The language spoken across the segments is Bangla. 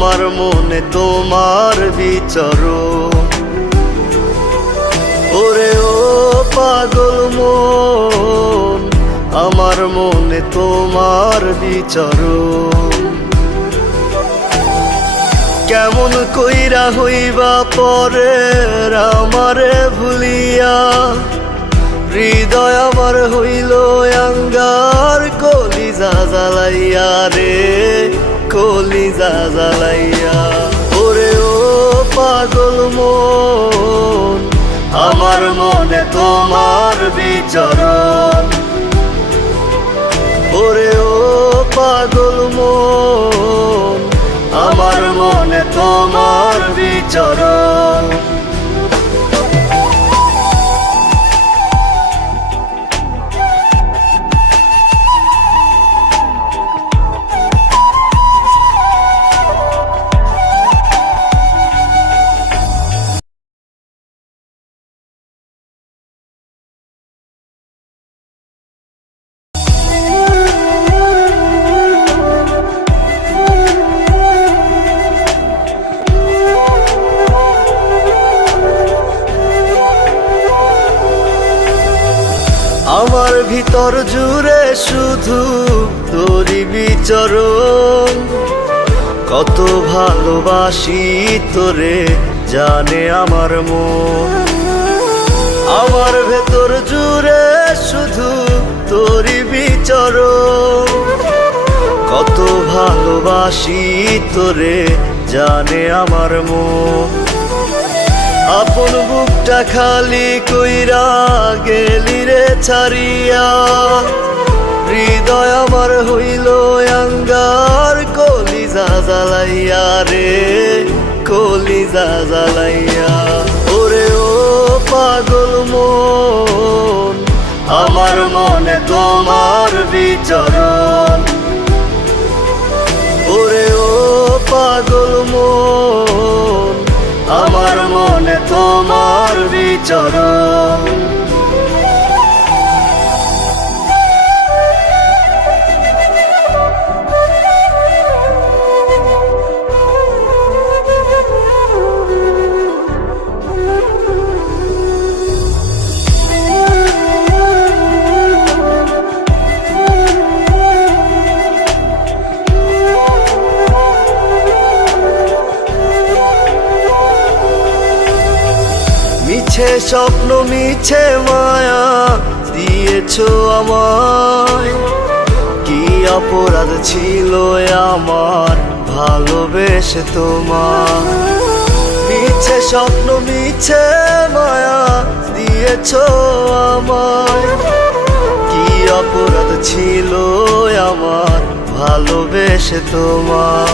মনে তোমার বিচরণ ওরে ও পাগল মন, আমার মনে তোমার বিচরণ কেমন কইরা হইবা পরে আমারে ভুলিয়া, হৃদয় আমার হইল অঙ্গার কলিজা জ্বালাইয়া রে। কলিজা জ্বালাইয়া, ওরে ও পাগল মন, আমার মনে তোমার বিচরণ। ওরে ও পাগল মন, আমার মনে তোমার বিচরণ। আমার ভিতর জুড়ে শুধু তোরই বিচরণ। কত ভালোবাসি তোরে, জানে আমার মন। আমার ভেতর জুড়ে শুধু তোরই বিচরণ। কত ভালোবাসি তোরে, জানে আমার মন। আপন বুকটা খালি কইরা রে ছাড়িয়া হৃদয় আমার হইল অঙ্গার, কলিজা জ্বালাইয়া রে, কলিজা জ্বালাইয়া। ওরে ও পাগল মন, আমার মনে তোমার বিচরণ। ওরে ও পাগল মন, আমার মনে তোমার বিচরণ। মিছে, স্বপ্ন মিছে, মায়া দিয়েছ আমায়। কি অপরাধ ছিল আমার ভালোবেসে তোমার মিছে, স্বপ্ন মিছে, মায়া দিয়েছ আমায়। কি অপরাধ ছিল আমার ভালোবেসে তোমার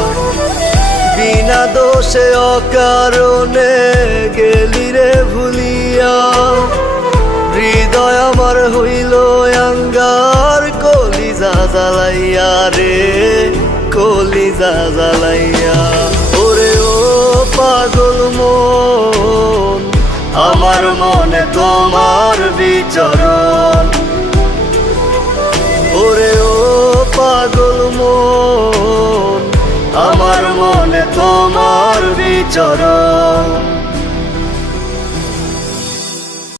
বিনা দোষে অকারণে গেলি রে জ্বালাইয়া রে, কলিজা জ্বালাইয়া। ওরে ও পাগল মন, আমার মনে তোমার বিচরণ। ওরে ও পাগল মন, আমার মনে তোমার বিচরণ।